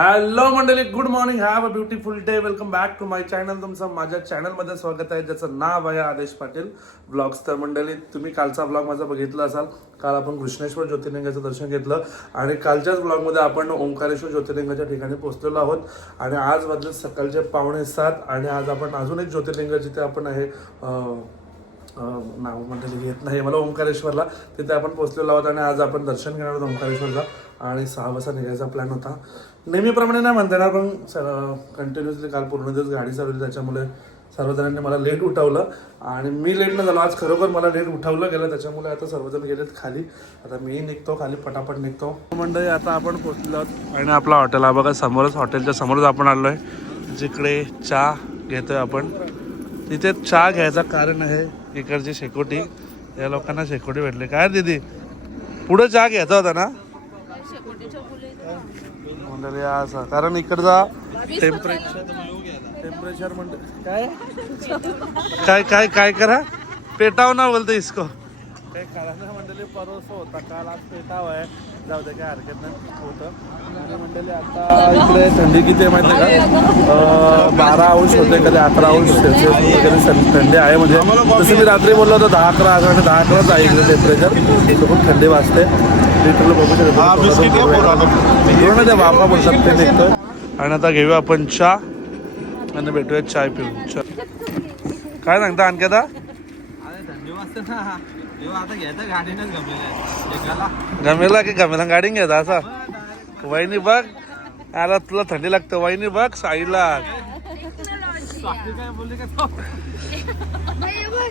Hello मंडळी, good morning, have a beautiful day. Welcome back to my channel. तुमचं माझ्या चॅनलमध्ये स्वागत आहे, ज्याचं नाव आहे आदेश पाटील ब्लॉग्स. तर मंडळी, तुम्ही कालचा ब्लॉग माझा बघितला असाल. काल आपण कृष्णेश्वर ज्योतिर्लिंगाचं दर्शन घेतलं आणि कालच्याच ब्लॉगमध्ये आपण ओंकारेश्वर ज्योतिर्लिंगाच्या ठिकाणी पोहोचलेलो आहोत. आणि आज वाजले सकाळचे 6:45 आणि आज आपण अजून एक ज्योतिर्लिंग जिथे आपण आहे नाव मंडळी घेत नाही मला, ओंकारेश्वरला. तिथे आपण पोहोचलेलो आहोत आणि आज आपण दर्शन घेणार आहोत ओंकारेश्वरला. आणि 6 वाजता निघायचा प्लॅन होता. नेहमीप्रमाणे नाही म्हणता येणार, पण कंटिन्युअसली काल पूर्ण दिवस गाडी चालवली, त्याच्यामुळे सर्वजणांनी मला लेट उठवलं आणि मी लेट न झालो. आज खरोखर मला लेट उठवलं गेलं, त्याच्यामुळे आता सर्वजण गेलेत खाली. आता मी निघतो खाली, पटापट निघतो. मंडळी, आता आपण पोहोचलो आहोत आणि आपला हॉटेल हा बघा समोरच. हॉटेलच्या समोरच आपण आलो आहे, जिकडे चहा घेतोय आपण. तिथे चहा घ्यायचं कारण आहे इकडची शेकोटी. या लोकांना शेकोटी भेटले. काय दीदी, पुढे चहा घ्यायचा होता ना मंडळी असं, कारण इकडचा टेम्परेचर म्हणजे काय काय काय करा पेटाव ना बोलतो इसको. काही काळानं मंडळी परोसो होता काल, आज पेटाव आहे. जाऊ दे, काय हरकत नाही, होतं. आणि मंडळी आता इकडे थंडी किती आहे माहिती आहे का? 12 अंश होते, कधी 11 अंश सेल्सिअस कधी थंडी आहे. म्हणजे जसं मी रात्री बोललो होतो 10-11 आणि 10-11च आहे इकडे टेम्परेचर. खूप थंडी वाजते. लिटरला बघू शकतो, वाफा बोलतात ते निघतोय. आणि आता घेऊया आपण चहा आणि भेटूया चाय पिऊन. काय सांगता आणखी आता? गमेला की गमेला गाडी घ्यायचा असा. वहिनी बघ, आला तुला थंडी लागतं. वहिनी बघ साईडला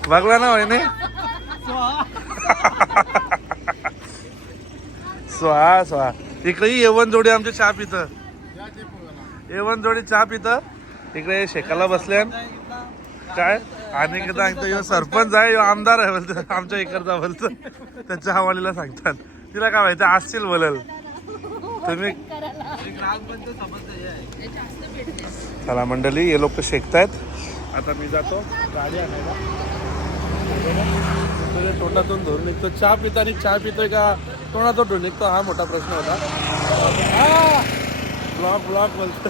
बघला ना वहिनी. स्वाहा स्वाहा. इकडे येवन जोडी आमची चहा पितं. येवन जोडी चहा पितं. इकडे शेकाला बसल्या काय. आणि सांगतो सरपंच आहे, आमदार आहे बोलतो आमच्या इकडचा बोलतो. त्याच्या हवालीला सांगतात. तिला काय माहिती असतील बोलेल तुम्ही. चला मंडळी, हे लोक शेकतायत. आता मी जातो गाडी आणायला. तोंडातून धरून निघतो. चहा पितानी चहा पितोय का तोंडातून धरून निघतो, हा मोठा प्रश्न होता. ब्लॉक बोलतो.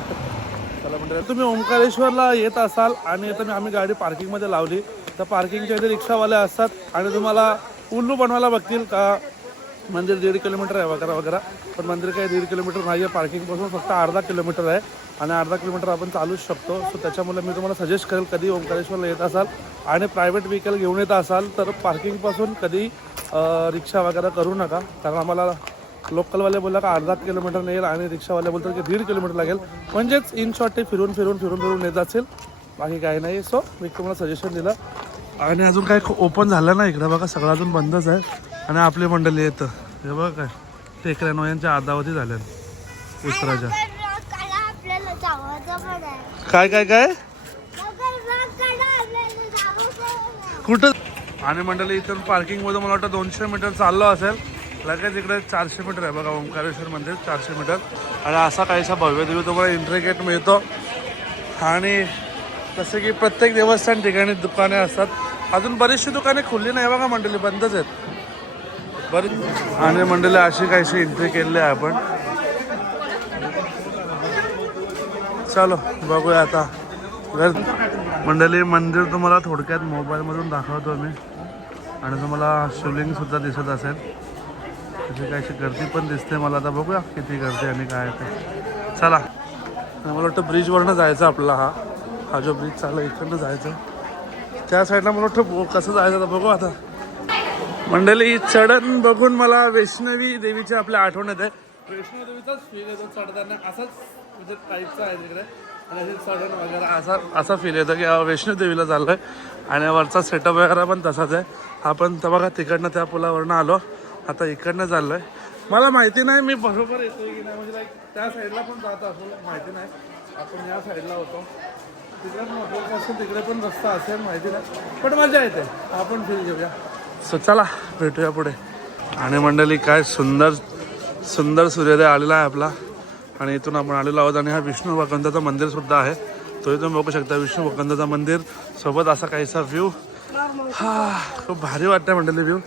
चला मंडळी, तुम्ही ओंकारेश्वरला येत असाल आणि आता आम्ही गाडी पार्किंगमध्ये लावली, तर पार्किंगच्या इथे रिक्षावाले असतात आणि तुम्हाला उल्लू बनवायला बघतील का मंदिर 1.5 किलोमीटर आहे वगैरे वगैरे. पण मंदिर काही 1.5 किलोमीटर नाही आहे, पार्किंगपासून फक्त अर्धा किलोमीटर आहे आणि अर्धा किलोमीटर आपण चालूच शकतो. सो त्याच्यामुळे मी तुम्हाला सजेस्ट करेल, कधी ओंकारेश्वरला येत असाल आणि प्रायव्हेट व्हेकल घेऊन येत असाल तर पार्किंगपासून कधी रिक्षा वगैरे करू नका. कारण आम्हाला लोकलवाले बोलला का अर्धा किलोमीटर नाही येईल आणि रिक्षावाले बोलतात की 1.5 किलोमीटर लागेल. म्हणजेच इन शॉर्ट ते फिरून येत असेल, बाकी काही नाही. सो मी तुम्हाला सजेशन दिलं. आणि अजून काय ओपन झालं ना इकडं बघा, सगळं अजून बंदच आहे. आणि आपली मंडळी येतं हे बघा, काय टेकऱ्या यांच्या आदावती झाल्या उतराच्या. काय काय काय कुठं. आणि मंडळी इथून पार्किंगमध्ये मला वाटतं 200 मीटर चाललो असेल, लगेच इकडे 400 मीटर आहे बघा ओंकारेश्वर मंदिर. 400 मीटर. आणि असा काहीसा भव्य दिव्य तुम्हाला एंट्री गेट मिळतो. आणि जसं की प्रत्येक देवस्थान ठिकाणी दुकाने असतात. अजून बरीचशी दुकाने खुलली नाही बघा मंडळी, बंदच आहेत बरीच. आणि मंडळी अशी काहीशी एंट्री केलेली आहे आपण. चलो बघूया आता घर. मंडळी, मंदिर तुम्हाला थोडक्यात मोबाईलमधून दाखवतो मी. आणि तुम्हाला शिवलिंगसुद्धा दिसत असेल. त्याची काहीशी गर्दी पण दिसते मला. आता बघूया किती गर्दी आणि काय ते. चला, मला वाटतं ब्रिजवरनं जायचं आपला. हा जो ब्रिज चालला इकडनं जायचं त्या साईडला. मला वाटतं कसं जायचं आता बघू. आता मंडळी, चढण बघून मला वैष्णवी देवीची आपल्या आठवण येते. वैष्णवी देवीचाच फील येतो चढताना, असाच म्हणजे टाईपचा आहे तिकडे. आणि असे चढण वगैरे असा फील येतं की वैष्णवी देवीला चाललो आहे. आणि वरचा सेटअप वगैरे पण तसाच आहे. आपण तर बघा तिकडनं त्या पुलावरनं आलो, आता इकडनं चाललो आहे. मला माहिती नाही मी बरोबर येतो की नाही, म्हणजे त्या साईडला पण जात असेल माहिती नाही. आपण या साईडला होतो, तिकडे मोठं असेल, तिकडे पण रस्ता असेल माहिती नाही, पण मजा येते. आपण फील घेऊया. सो चला भेटूया पुढे. आणि मंडळी, काय सुंदर सुंदर सूर्योदय आलेला आहे आपला. आणि इथून आपण आलेलो आहोत. आणि हा विष्णू भगवंताचं मंदिर सुद्धा आहे, तो इथून बघू शकता. विष्णू भगवंताचं मंदिर सोबत असा काहीसा व्ह्यू. हा खूप भारी वाटतं मंडळी, व्ह्यू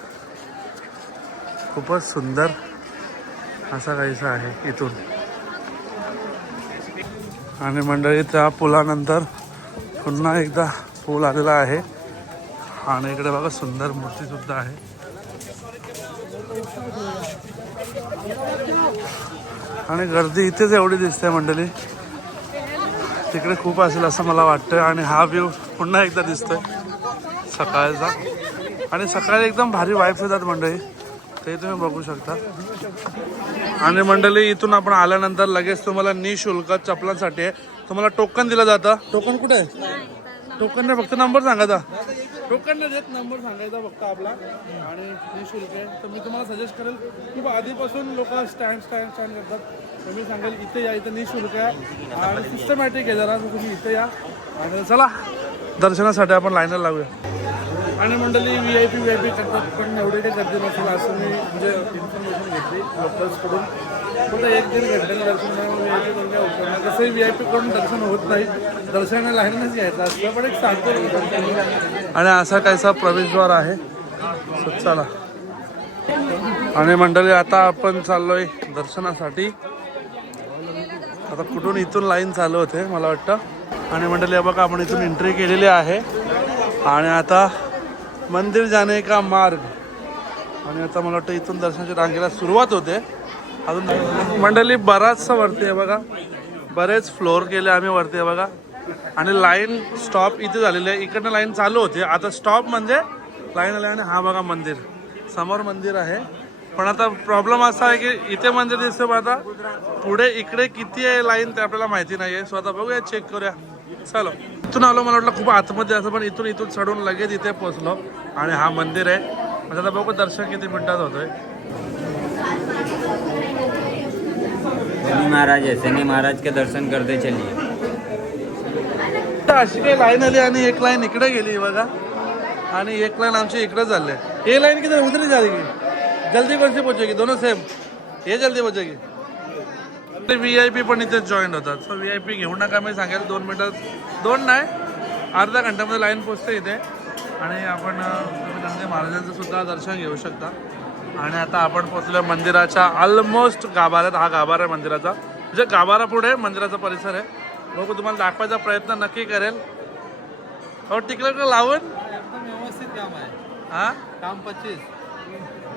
खूपच सुंदर असा काहीसा आहे इथून. आणि मंडळी त्या पुलानंतर पुन्हा एकदा पूल आलेला आहे आणि इकडे बघा सुंदर मूर्ती सुद्धा आहे. आणि गर्दी इथेच एवढी दिसते मंडळी, तिकडे खूप असेल असं मला वाटतं. आणि हा व्ह्यू पुन्हा एकदा दिसतोय सकाळचा, आणि सकाळी एकदम भारी वाईब्स येतात मंडळी, ते तुम्ही बघू शकता. आणि मंडळी इथून आपण आल्यानंतर लगेच तुम्हाला निशुल्क चपलांसाठी तुम्हाला टोकन दिलं जातं. टोकन कुठे आहे? टोकन नाही, फक्त नंबर सांगायचा. टोकन नाही देत, नंबर सांगायचा फक्त आपला, आणि निशुल्क आहे. तर मी तुम्हाला सजेस्ट करेल, खूप आधीपासून लोक स्टँड करतात, तर मी सांगेल इथे या, इथं निशुल्क आहे आणि सिस्टमॅटिक आहे जरा, तुम्ही इथे या. आणि चला दर्शनासाठी आपण लाईनला लावूया. आणि मंडळी VIP करतात, पण एवढे काही गर्दी नसेल असं मी म्हणजे इन्फॉर्मेशन घेतली लोकल्सकडून. फक्त 1-1.5 घंट्याचं दर्शन VIP करून काय होतं ना, कसंही VIP कडून दर्शन होत नाही, दर्शनाला लाईनच घ्यायचं असतं, पण एक सांगतो. आणि असा काहीसा प्रवेशद्वार आहे. चला. आणि मंडळी आता आपण चाललोय दर्शनासाठी. आता कुठून इथून लाईन चालू होते मला वाटतं. आणि मंडळी बघा आपण इथून एंट्री केलेली आहे आणि आता मंदिर जाणे का मार्ग. आणि आता मला वाटतं इथून दर्शनाच्या रांगेला सुरुवात होते. अजून मंडळी बराचसा वरती आहे बघा, बरेच फ्लोअर केले आम्ही वरती आहे बघा. आणि लाईन स्टॉप इथे झालेली आहे, इकडनं लाईन चालू होते, आता स्टॉप म्हणजे लाईन आली. आणि हा बघा मंदिर, समोर मंदिर आहे. पण आता प्रॉब्लेम असा आहे की इथे मंदिर दिसतं, पण आता पुढे इकडे किती आहे लाईन ते आपल्याला माहिती नाही आहे. सो आता बघूया, चेक करूया. चलो, इथून आलो, मला वाटलं खूप आतमध्ये असं, पण इथून चढून लगेच इथे पोहोचलो. आणि हा मंदिर आहे. म्हणजे आता बघू दर्शन किती मिनिटात होतोय. शनि महाराज है, शनि महाराज के दर्शन करते चलिए. अशी काही लाईन आली आणि एक लाईन इकडे गेली बघा, आणि एक लाईन आमची इकडे चालली. ये लाईन किधर उधर जाएगी, जल्दी कौन सी पहुंचेगी, दोनों सेम, ये जल्दी पहुंचेगी. ते VIP पण इथे जॉईन होतात. सो VIP घेऊ नका, मी सांगेल 2 मिनिटात, 2 नाही अर्धा घंट्यामध्ये लाईन पोचते इथे. आणि आपण नंदी महाराजांचं सुद्धा दर्शन घेऊ शकता. आणि आता आपण पोचलो मंदिराच्या ऑलमोस्ट गाभाऱ्यात. हा गाभारा आहे मंदिराचा, म्हणजे गाभारा पुढे मंदिराचा परिसर आहे. बघू, तुम्हाला दाखवायचा प्रयत्न नक्की करेल. हो, तिकडे लावून एकदम व्यवस्थित काम आहे. हा, काम 25.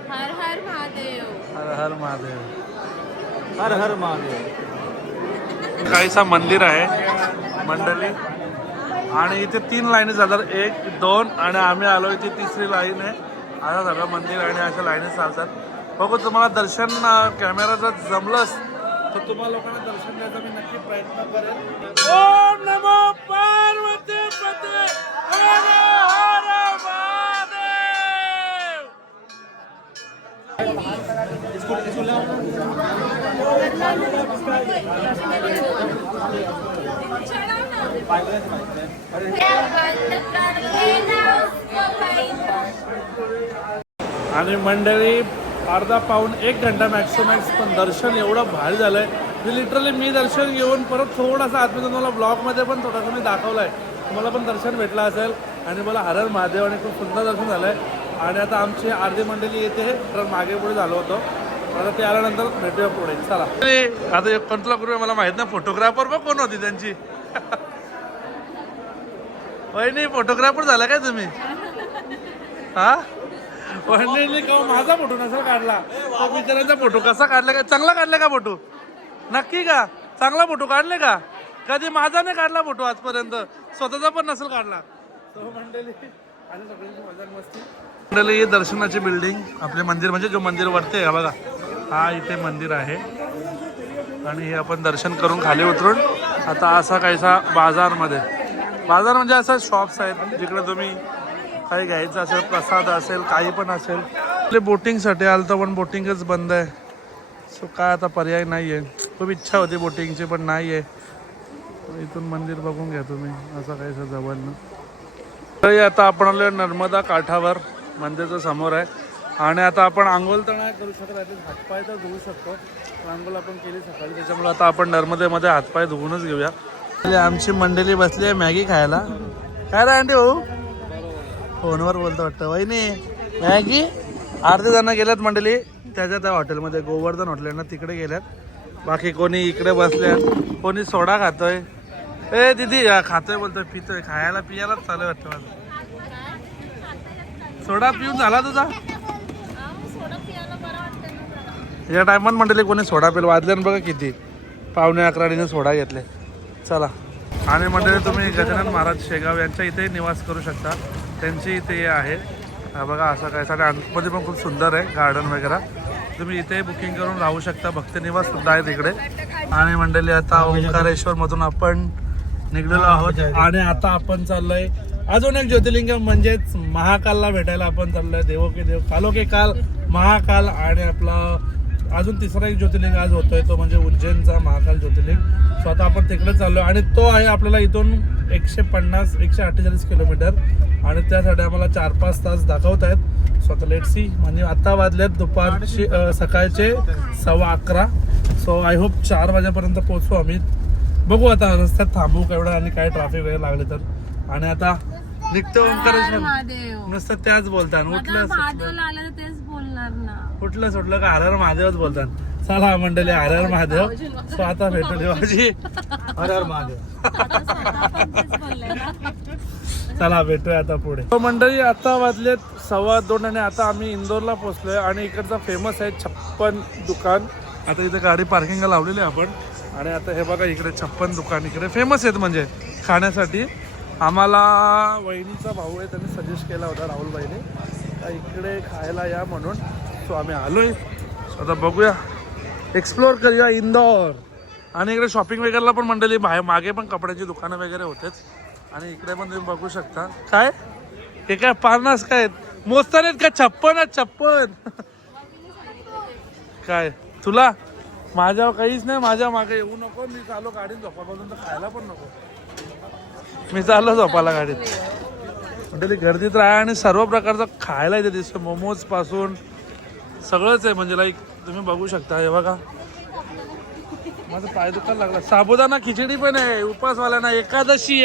हर हर महादेव. हर हर महादेव. हर हर महादेव. काहीसा मंदिर आहे मंडळी, आणि इथे 3 लाईनी जातात, 1, 2, आणि आम्ही आलो इथे 3री लाईन आहे. असं सगळं मंदिर आणि अशा लाईनी चालतात. बघू, तुम्हाला दर्शन कॅमेरा जर जमलंच तर तुम्हाला लोकांना दर्शन द्यायचा मी नक्की प्रयत्न करेल. ओम नमो पार्वती पते, हर हर महादेव. आणि मंडळी अर्धा पाऊण 1 घंटा मॅक्सिमॅक्स, पण दर्शन एवढं भारी झालं आहे. लिटरली मी दर्शन घेऊन परत थोडासा आतमध्ये तुम्हाला ब्लॉगमध्ये पण थोडासा मी दाखवलं आहे, तुम्हाला पण दर्शन भेटलं असेल. आणि मला हर हर महादेव आणि खूप सुंदर दर्शन झालं आहे. आणि आता आमची अर्धी मंडळी येते, तर मागे पुढे झालो होतो, आता ते आल्यानंतर भेटूया पुढे. चला. आता एक कंट्रोल करूया, मला माहित नाही फोटोग्राफर बघ कोण होती त्यांची. वहिनी फोटोग्राफर झाला काय तुम्ही? हा, वहिनी का माझा फोटो नसेल काढला, तो बिचाऱ्यांचा फोटो कसा काढला काय? चांगला काढला का फोटो? नक्की का चांगला फोटो काढले का? कधी माझा नाही काढला फोटो आजपर्यंत, स्वतःचा पण नसेल काढला. तो मंडळी आणि सगळ्यांची मजा मस्ती. मंडळी दर्शनाची बिल्डिंग, आपले मंदिर म्हणजे जो मंदिर वरती आहे बघा, हा इथे मंदिर आहे. आणि हे आपण दर्शन करून खाली उतरून आता असा काहीसा बाजारमध्ये, बाजार म्हणजे असं शॉप्स आहेत जिकडे तुम्ही काही घ्यायचं असेल, प्रसाद असेल, काही पण असेल. आपले बोटिंगसाठी आलं तर पण बोटिंगच बंद आहे. सो काय आता पर्याय नाही आहे. खूप इच्छा होती बोटिंगची पण नाही आहे. इथून मंदिर बघून घ्या तुम्ही, असं काहीसं जवळनं. तरी आता आपण आलो नर्मदा काठावर, मंदिराच्या समोर आहे. आणि आता आपण आंघोळ तर नाही करू शकत, ॲटलीस्ट हातपाय तर धुवू शकतो. आंघोळ आपण केली सकाळी, त्याच्यामुळे आता आपण नर्मदेमध्ये हातपाय धुवूनच घेऊया. आमची मंडळी बसली आहे मॅगी खायला. काय रे आंटी भाऊ, फोनवर बोलतो वाटतं. वहिनी मॅगी, अर्धे जण गेल्यात मंडळी त्याच्या त्या हॉटेलमध्ये, गोवर्धन हॉटेल आहे ना, तिकडे गेल्यात. बाकी कोणी इकडे बसल्यात, कोणी सोडा खातोय, ए दीदी खातोय बोलतोय पितोय खायला पियालाच चालू आहे वाटतं माझं. सोडा पिऊन झाला तुझा या टायमात म्हटले कोणी सोडा पेल वाजल्यानं बघा किती 11:15 सोडा घेतले. चला आणि मंडळी तुम्ही गजानन महाराज शेगाव यांच्या इथे निवास करू शकता. त्यांची इथे हे आहे बघा असं काय साठी आतमध्ये पण खूप सुंदर आहे गार्डन वगैरे. तुम्ही इथे बुकिंग करून राहू शकता. भक्त निवास सुद्धा आहे तिकडे. आणि मंडळी आता ओंकारेश्वर मधून आपण निघलेलो आहोत आणि आता आपण चाललोय अजून एक ज्योतिर्लिंग म्हणजेच महाकालला भेटायला आपण चाललोय. देवो की देव कालो के काल महाकाल. आणि आपला अजून तिसरा एक ज्योतिर्लिंग आज होतोय तो म्हणजे उज्जैनचा महाकाल ज्योतिर्लिंग. सो आता आपण तिकडे चाललोय आणि तो आहे आपल्याला इथून 148 किलोमीटर आणि त्यासाठी आम्हाला 4-5 तास दाखवत आहेत. सो आता लेट सी. म्हणजे आता वाजल्यात दुपारची सकाळचे 11:15. सो आय होप 4 वाजेपर्यंत पोहोचू आम्ही. बघू आता रस्त्यात थांबू केवढं आणि काय ट्रॅफिक वगैरे लागले तर. आणि आता निघतो ओंकारेश्वर. नुसतं त्याच बोलतात उठलं सुटलं का हर हर महादेवच बोलतात. चला मंडळी हर हर महादेव. सो आता भेटू देवाजी. हर हर महादेव. चला भेटूया आता पुढे. मंडळी आता वाजलेत 2:15 आणि आता आम्ही इंदोरला पोहोचलोय. आणि इकडचा फेमस आहे 56 दुकान. आता इथे गाडी पार्किंगला लावलेली आहे आपण. आणि आता हे बघा इकडे 56 दुकान इकडे फेमस आहेत म्हणजे खाण्यासाठी. आम्हाला वहिनीचा भाऊ आहे त्यांनी सजेस्ट केला होता राहुलबाईने का इकडे खायला या म्हणून. सो आम्ही आलोय. आता बघूया एक्सप्लोर करूया इंदोर. आणि इकडे शॉपिंग वगैरेला पण मंडळी बाहेर मागे पण कपड्याची दुकानं वगैरे होतेच. आणि इकडे पण तुम्ही बघू शकता. काय हे काय पारनास काय मोजताना का 56 काय तुला माझ्या काहीच नाही. माझ्या मागे येऊ नको. मी चालू गाडीत झोपापासून तर खायला पण नको. मी चाललो झोपाला गाडीत. म्हणजे गर्दीत राहा आणि सर्व प्रकारचं खायला इथे दिसतं. मोमोज पासून सगळंच आहे म्हणजे लाईक तुम्ही बघू शकता. हे बघा माझं पाय दुखायला लागला. साबुदाणा खिचडी पण आहे उपासवाल्यांना. एकादशी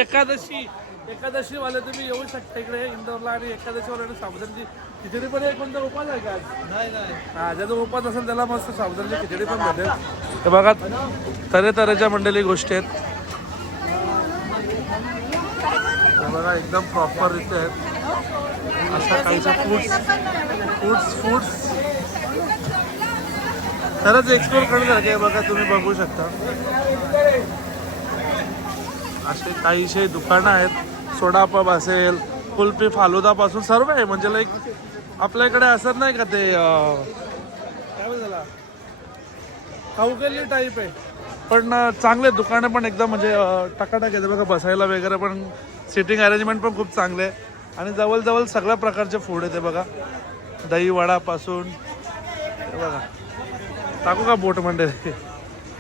वाले तुम्ही येऊ शकता इकडे इंदोरला. आणि एकादशी वाल्यांना साबुदाण्याची खिचडी पण आहे. कोणता उपास आहे का? नाही हा ज्याचा उपास असेल त्याला मस्त साबुदाण्याची खिचडी पण भेटेल. हे बघा तऱ्हेतऱ्हेच्या मंडळी गोष्टी आहेत. बघा एकदम प्रॉपर इथे आहेत अशा काहीच्या फूड्स खरंच एक्सप्लोर करण्यासारखे. बघा तुम्ही बघू शकता असे काहीशे दुकानं आहेत. सोडा पब असेल कुल्फी फालुदापासून सर्व आहे म्हणजे लाईक आपल्या इकडे असत नाही का ते काय बोलला खाऊगल्ली टाईप आहे. पण चांगले दुकानं पण एकदम म्हणजे टकाटक येते बघा. बसायला वगैरे पण सिटिंग अरेंजमेंट पण खूप चांगले आहे. आणि जवळ सगळ्या प्रकारचे फूड येते बघा. दही वडापासून बघा. टाकू का बोट मंडळी.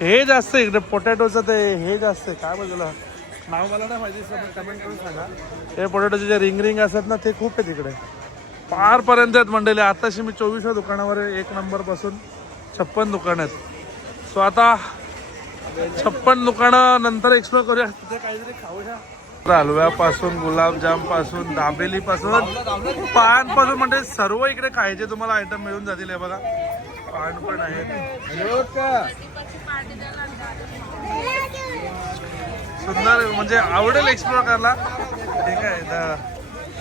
हे जास्त इकडे पोटॅटोचं ते हे जास्त आहे. काय बोलला नाव मला नाही माहिती. कमेंट करून सांगा. हे पोटॅटोचे जे रिंग असतात ना ते खूप आहे तिकडे पारपर्यंत आहेत मंडळी. आताशी मी 24 दुकानावर 1 नंबरपासून 56 दुकानं आहेत. सो आता 56 दुकानं नंतर एक्सप्लोर करूया. तिथे काहीतरी खाऊया. हलव्यापासून गुलाबजाम पासून दाबेली पासून पान पासून म्हणजे सर्व इकडे खायचे तुम्हाला आयटम मिळून जातील. हे बघा पान पण आहेत. सुंदर म्हणजे आवडेल एक्सप्लोर करायला. ठीक आहे.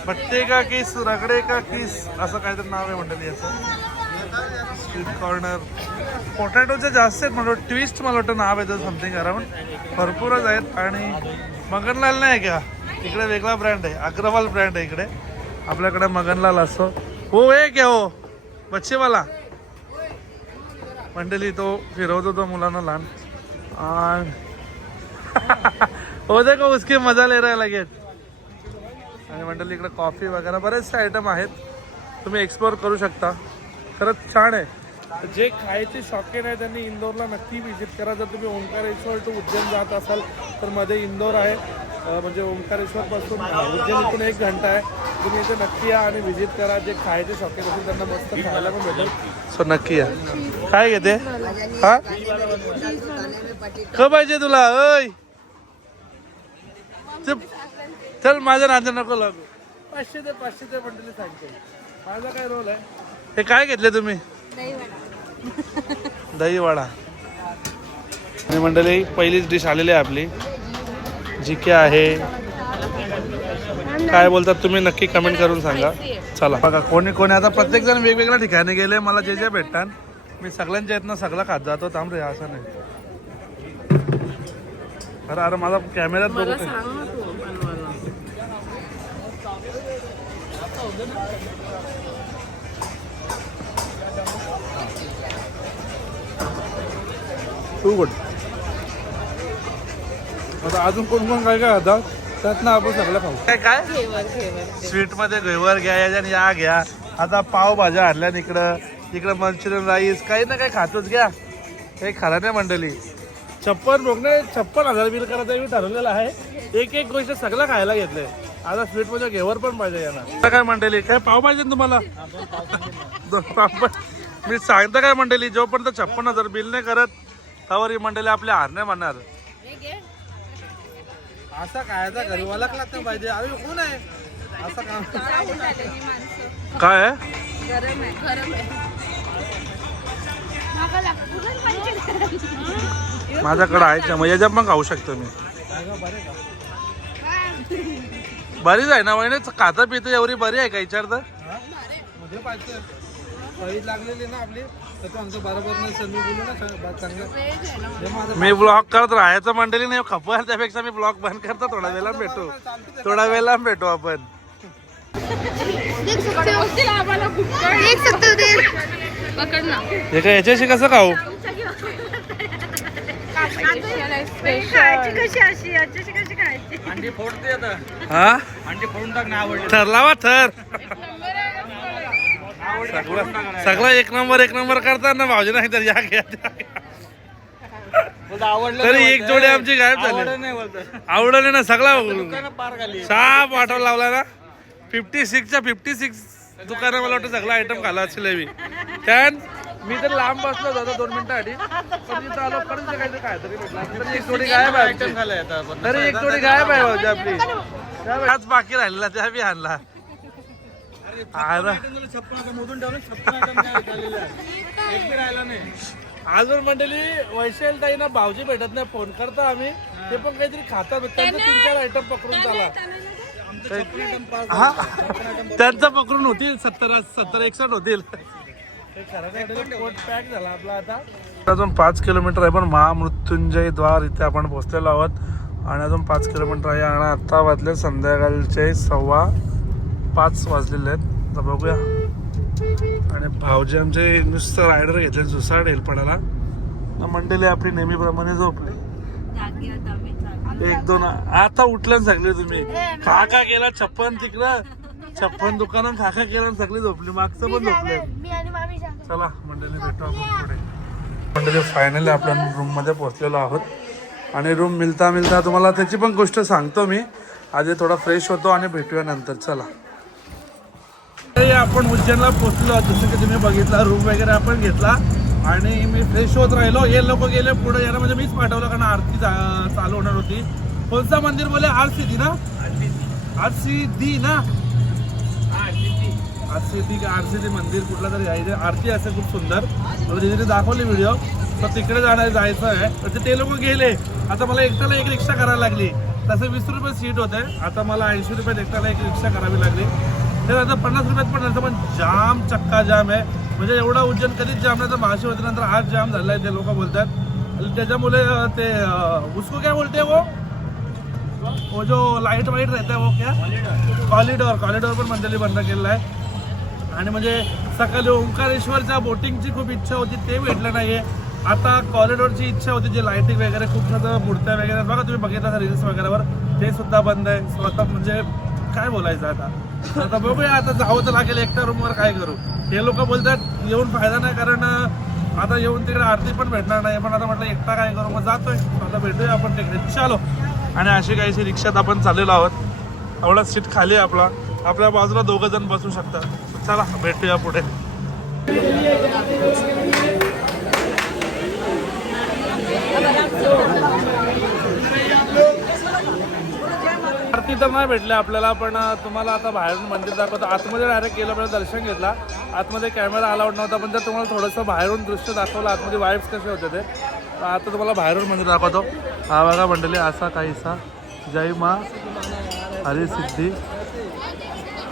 भट्टे का किस रगडे का किस असं काहीतरी नाव आहे मंडळी याचं. स्ट्रीट कॉर्नर पोटॅटोचे जास्त आहेत म्हणजे ट्विस्ट मला वाटतं नाव आहे त्याचं समथिंग अराउंड. भरपूरच आहेत. आणि मगनलाल नाही का इकडे वेगळा ब्रँड आहे. अग्रवाल ब्रँड आहे इकडे. आपल्याकडे मगनलाल असतो. हो हे क्या हो बच्चेवाला मंडळी तो फिरवतो तो मुलांना लहान. हो देखो उसकी मजा ले रहा है लगेच. आणि मंडळी इकडे कॉफी वगैरे बरेचसे आयटम आहेत तुम्ही एक्सप्लोर करू शकता. खरंच छान आहे. जे खायचे शौकीन आहे त्यांनी इंदोरला नक्की व्हिजिट करा. जर तुम्ही ओंकारेश्वर टू उज्जैन जात असाल तर मध्ये इंदोर आहे. म्हणजे ओंकारेश्वरपासून उज्जैन इथून 1 घंटा आहे. तुम्ही इथे नक्की या आणि व्हिजिट करा. जे खायचे शौकीन असेल त्यांना मस्त खायला पण भेटेल. सो नक्की या. काय घेते हा क पाहिजे तुला. अय चल माझ्या नांदे नको लागू. 500 ते मंडळी सांगते. माझा काय रोल आहे. हे काय घेतले तुम्ही. दही वडा. आणि मंडळी पहिलीच डिश आलेली आहे आपली जी के आहे. काय बोलतात तुम्ही नक्की कमेंट करून सांगा. चला बघा कोणी कोणी आता प्रत्येक जण वेगवेगळ्या ठिकाणी गेले. मला जे जे भेटतात मी सगळ्यांच्या इथनं सगळं खात जातो. थांब रे असं नाही. अरे अरे माझा कॅमेऱ्यात बघू. Too good. आता अजून कोण कोण काय काय आता त्यातनं आपण सगळं खाऊ. काय काय स्वीट मध्ये घेवर घ्या याच्याने या घ्या. आता पावभाज्या आणल्या इकडं मंचुरियन राईस काही ना काही खातोच घ्या. काही खाला नाही मंडळी. 56,000 बिल करायचं मी ठरवलेलं आहे. एक एक गोष्ट सगळं खायला घेतलंय. आता स्वीट मध्ये घेवर पण पाहिजे यांना. काय मंडळी काय पाव पाहिजे ना तुम्हाला. मी सांगतो काय मंडळी जोपर्यंत 56,000 बिल नाही करत त्यावर ही मंडळी आपल्या हार नाही म्हणणार. असा खायचा घरवाला लागतं पाहिजे. अरे कोण आहे असं काम. काय आहे गरम आहे गरम आहे. माझ्याकडे आहे मग याच्या पण खाऊ शकतो मी. बरीच आहे ना वहिनी खाता पिता एवढी बरी आहे का विचारतं. मध्ये पाहिजे सवय लागलेली ना आपली तर आमचं बरोबर नाही सर. मी बोलू ना चांगलं. मी ब्लॉग करत राहायचं मंडळी नाही खबर. त्यापेक्षा मी ब्लॉग बंद करतो. थोडा वेळा भेटू आपण. पकड ना. हे काय याच्याशी कसं खाऊ. अंडी फोडते आता. हा अंडी फोडून टाक ना. आवडलं ठरलावा थर. सगळं एक नंबर करतात ना भाऊजी. नाही तर या घ्या आवडलं तरी एक जोडी आमची गायब झाली. नाही बोलत. आवडले ना सगळा पार खाली साप वाटव लावला ना. 56 दुकानं मला वाटतं सगळा आयटम खाला असेल मी. त्यान मी तर लांब बसलो होतो 2 मिनिटांसाठी. पण इथं आलो परत काहीतरी काहीतरी भेटला. तरी एक जोडी गायब आहे आमची. तरी एक जोडी गायब आहे भाऊजी आपली. आज बाकी राहिलेला त्या बी आणला. अजून मंडळी वैशाल ताई ना भाऊजी भेटत नाही. फोन करतो आम्ही ते पण काहीतरी खातात. त्यांचं 3-4 आयटम पकडून चाला. हा त्यांचं पकडून होतील 70-61 होतील. पॅक झाला आपला. आता अजून 5 किलोमीटर आहे पण महामृत्युंजय द्वार इथे आपण पोहोचलेलो आहोत. आणि अजून 5 किलोमीटर आहे. आणि आता वाजले संध्याकाळचे 5:15 वाजलेले आहेत. तर बघूया. आणि भाऊजी आमचे नुसतं रायडर घेतले जुसाड हेलपडाला. मंडळी आपली नेहमीप्रमाणे झोपली. 1-2 आता उठलं सगळे तुम्ही. खाका केला 56 तिकडं 56 दुकानं खाका केला सगळी झोपली. मागचं पण झोपले. चला मंडळी भेटू आपण पुढे. मंडळी फायनली आपण रूम मध्ये पोहोचलेलो आहोत. आणि रूम मिळता तुम्हाला त्याची पण गोष्ट सांगतो मी. आधी थोडा फ्रेश होतो आणि भेटूया नंतर. चला आपण उज्जैनला पोहोचलो आहोत. जसं की तुम्ही बघितला रूम वगैरे आपण घेतला. आणि मी फ्रेश होत राहिलो. हे लोक गेले पुढे यायला म्हणजे मीच पाठवलं कारण आरती चालू होणार होती. कोणतं मंदिर बोले आरसीडी ना. आरसीडी ना. आरसीडी मंदिर कुठला तरी आहे. आरती असं खूप सुंदर. मला तिथे दाखवली व्हिडिओ. तर तिकडे जायचं आहे. तर ते लोक गेले. आता मला एकट्याला एक रिक्षा करायला लागली. तसं 20 रुपये सीट होते. आता मला 80 रुपयात एकट्याला एक रिक्षा करावी लागली. तर आता 50 रुपयात पण नंतर पण जाम चक्का जाम आहे. म्हणजे एवढा उज्जैन कधीच जाम नाही. तर महाशिवरात्रीनंतर आज जाम झाला आहे ते लोक बोलतात. त्याच्यामुळे ते उसको क्या बोलते वो जो लाईट वाईट रहता है वो क्या कॉरिडॉर पण मंडळी बंद केलेला आहे. आणि म्हणजे सकाळी ओंकारेश्वरच्या बोटिंगची खूप इच्छा होती ते भेटलं नाही आहे. आता कॉरिडॉरची इच्छा होती जे लाईटिंग वगैरे खूप सारं मूर्त्या वगैरे बघा तुम्ही बघितला रील्स वगैरेवर ते सुद्धा बंद आहे. स्वतः म्हणजे काय बोलायचं आता बघूया. आता जावं तर लागेल एकट्या रूमवर. काय करू. हे लोक बोलतात येऊन फायदा नाही कारण आता येऊन तिकडे आरती पण भेटणार नाही. पण आता म्हटलं एकटा काय करू मग जातोय. आता भेटूया आपण तिकडे. चालो. आणि अशी काहीशी रिक्षात आपण चाललेलो आहोत. एवढा सीट खाली आहे आपला. आपल्या बाजूला 2 जण बसू शकतात. चला भेटूया पुढे. आरती तर नाही भेटले आपल्याला. पण तुम्हाला आता बाहेरून मंदिर दाखवतो. आतमध्ये डायरेक्ट गेलं आपल्याला दर्शन घेतला. आतमध्ये कॅमेरा अलाउड नव्हता. पण जर तुम्हाला थोडंसं बाहेरून दृश्य दाखवलं आतमध्ये वाईब्स कसे होते ते. आता तुम्हाला बाहेरून मंदिर दाखवतो. हा बघा मंडळी असा काहीसा जय मा हरी सिद्धी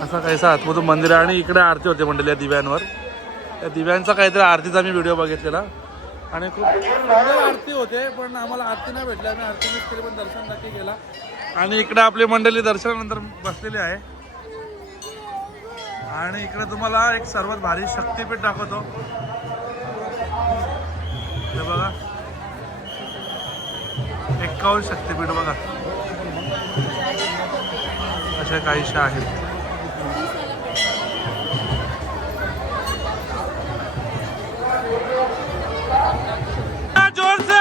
असा काहीसा आतमधून मंदिर आहे. आणि इकडे आरती होते मंडळी या दिव्यांवर. त्या दिव्यांचा काहीतरी आरतीचा मी व्हिडिओ बघितलेला आणि खूप सुंदर आरती होते. पण आम्हाला आरती नाही भेटली. आम्ही आरती मिस केली पण दर्शन नक्की केला. आणि इकडे आपली मंडळी दर्शनानंतर बसलेली आहे. आणि इकडे तुम्हाला एक सर्वात भारी शक्तिपीठ दाखवतो. हे बघा 51 शक्तिपीठ बघा अशा काहीशा आहेत. जोर से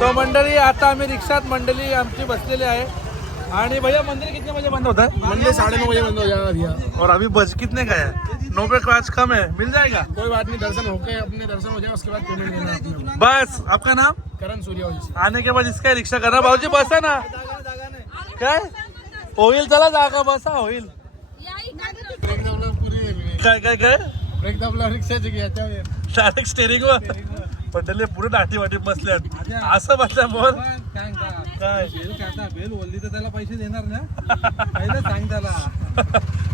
तो मंडळी आता आम्ही रिक्षात मंडळी आमची बसलेली आहे. आणि भैया मंदिर कितने बजे बंद होता है? मंदिर 9:30 बजे बंद हो जाएगा भैया. और अभी बज कितने का है? 9 पे क्लास कम है, मिल जाएगा. कोई बात नहीं, दर्शन होके अपने दर्शन हो जाए उसके बाद पेमेंट देना है अपने. बस आपका नाम? करण सूर्यवंशी. आने के बाद इसका रिक्षा करना. भाऊजी बसा ना. काय होईल चला जागा बसा होईल. ब्रेक दाबला पुरी काय काय काय ब्रेक दाबला रिक्षाची घ्यायच्या डायरेक्ट स्टेरिंग वर पटले पुढे दाटी वाटी बसल्यात. असं बसल्या बोल काय बेल बोलली तर त्याला पैसे देणार ना. पहिलं सांग त्याला.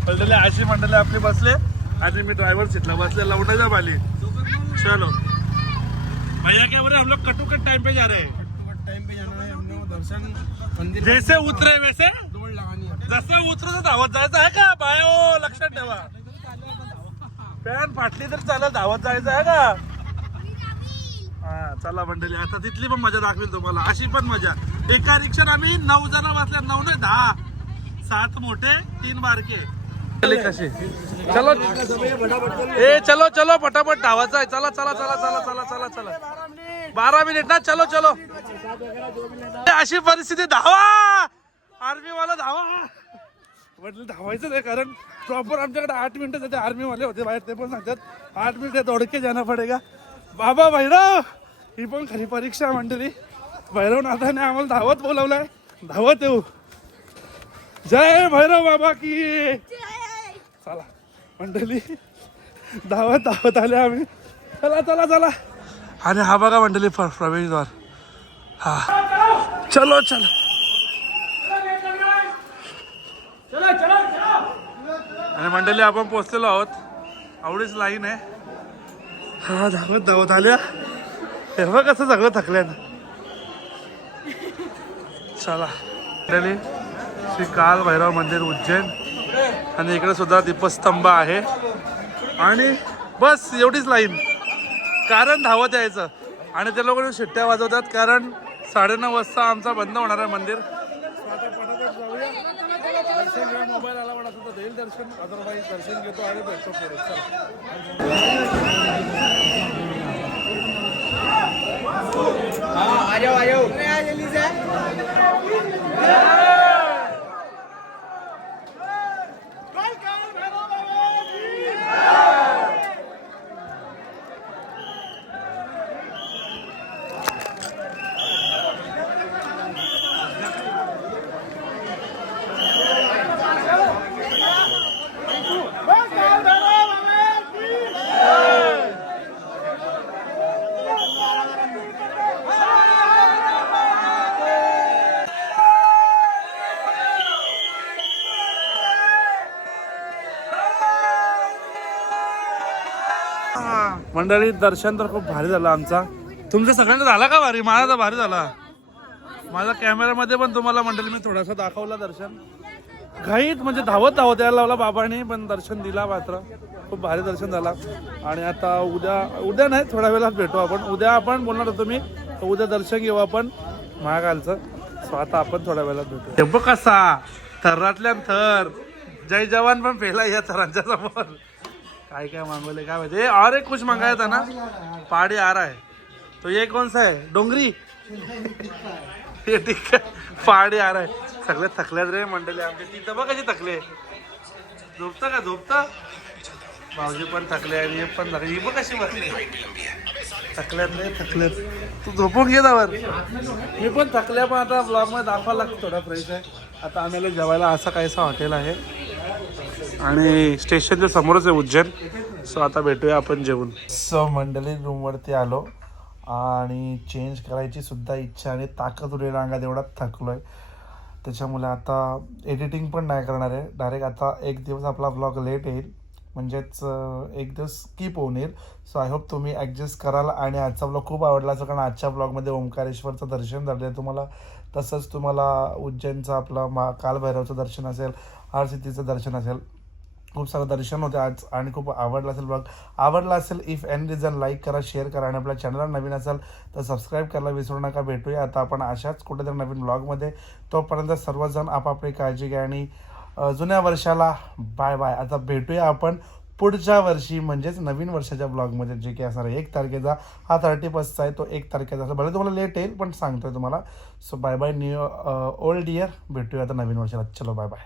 पटले अशी मंडळी आपली बसले आणि मी ड्रायव्हर सीटला बसले. लवंडा बाली चलो भैया क्या बोल रहे हम लोग कटुकट टाइम पे जा रहे हैं. टाइम पे जाना है हम लोग. दर्शन मंदिर जैसे उतरे वैसे दौड़ लगानी है. जसं उतरू तर धावत जायचं आहे का बायो लक्षात ठेवा. पॅन फाटली तर चालेल धावत जायचं आहे का. हा चला मंडळी आता तिथली पण मजा दाखवेल तुम्हाला. अशी पण मजा. एका रिक्षात आम्ही 9 जण बसल्या. 9 नाही 10. 7 मोठे 3 बारके. कशी चलो ए चलो चलो पटापट धावायचं आहे. चला चला चला चला चला चला चला 12 मिनिट ना. चलो चलो अशी परिस्थिती धावा. आर्मी वाला धावा म्हटलं धावायचं नाही कारण प्रॉपर आमच्याकडे 8 मिनिटं ते आर्मी वाले होते बाहेर. ते पण सांगतात 8 मिनिट दौड़ के जाना पडेगा. बाबा भैरव ही पण खरी परीक्षा मंडळी. भैरवनाथाने आम्हाला धावत बोलवलंय. धावत येऊ. जय भैरव बाबा की. चला मंडळी धावत धावत आले आम्ही. चला चला चला. आणि हा बघा मंडळी प्रवेशद्वार. हा चलो चलो आणि मंडळी आपण पोहोचलेलो आहोत. आवडीच लाईन आहे. हा धावत धावत आल्या. हे बघ कसं सगळं थकल्यानं. चला मंडळी श्री काल भैरव मंदिर उज्जैन. आणि इकडे सुद्धा दीपस्तंभ आहे. आणि बस एवढीच लाईन. कारण धावत यायचं. आणि ते लोक शिट्ट्या वाजवतात कारण 9:30 वाजता आमचा बंद होणार आहे मंदिर. आता पटापट जाऊया. दर्शन घ्या. मोबाईल आला वाटत होता देईल दर्शन. अदरवाईज दर्शन घेतो आणि भेटतो पुढे. मंडळी दर्शन तर खूप भारी झालं आमचा. तुमच्या सगळ्यांना झाला का भारी? माझा तर भारी झाला. माझ्या कॅमेऱ्यामध्ये पण तुम्हाला मंडळी मी थोडासा दाखवला दर्शन. घाईत म्हणजे धावत धावत यायला लावला बाबांनी पण दर्शन दिला मात्र. खूप भारी दर्शन झाला. आणि आता उद्या नाही थोड्या वेळात भेटू आपण. उद्या आपण बोलणार होतो मी उद्या दर्शन घेऊ आपण महाकालचं. सो आता आपण थोड्या वेळात भेटू. टेम्पो कसा थरातल्या थर. जय जवान पण पेला या थरांच्या समोर. काय काय मांगवले काय माहिती. और एक कुछ मंगाया था ना. पहाड़ी आ रहा है तो ये कौन सा है? डोंगरी हे ठीक आहे पहाडी आ आहे सगळे थकल्यात रे मंडळी आमच्या तिथं बघ कशी थकले झोपता का झोपता भाऊजी पण थकले आणि हे पण थकले ही बघ कशी बसली थकल्यात रे थकल्यात तू झोपून घे दावर मी पण थकल्या पण आता ब्लॉगमध्ये दाखवा लागतो थोडा फ्रेश आहे आता आम्हाला जेवायला असं काहीसा हॉटेल आहे आणि स्टेशनच्या समोरच आहे उज्जैन सो आता भेटूया आपण जेवून सो मंडळी रूमवरती आलो आणि चेंज करायची सुद्धा इच्छा आणि ताकद उरेल अंगात एवढा थकलोय त्याच्यामुळे आता एडिटिंग पण नाही करणार आहे डायरेक्ट आता एक दिवस आपला ब्लॉग लेट येईल म्हणजेच एक दिवस स्किप होऊन येईल सो आय होप तुम्ही ॲडजस्ट कराल आणि आजचा ब्लॉग खूप आवडला असेल कारण आजच्या ब्लॉगमध्ये ओंकारेश्वरचं दर्शन झालं आहे तुम्हाला तसंच तुम्हाला उज्जैनचं आपलं कालभैरवचं दर्शन असेल हरसिद्धीचं दर्शन असेल खूप सारं दर्शन होते आज आणि खूप आवडला असेल ब्लॉग आवडला असेल इफ एनी रिझन लाईक करा शेअर करा आणि आपल्या चॅनलला नवीन असेल तर सबस्क्राईब करायला विसरू नका भेटूया आता आपण अशाच कुठेतरी नवीन ब्लॉगमध्ये तोपर्यंत सर्वजण आपापली काळजी घ्या आणि जुन्या वर्षाला बाय बाय आता भेटूया आपण पुढच्या वर्षी म्हणजेच नवीन वर्षाच्या ब्लॉगमध्ये जे काही असणार आहे 1 तारखेचा हा 31st आहे तो 1 तारखेचा असं भले तुम्हाला लेट येईल पण सांगतोय तुम्हाला so bye bye new old year भेटूया आता नवीन वर्षाला चलो बाय बाय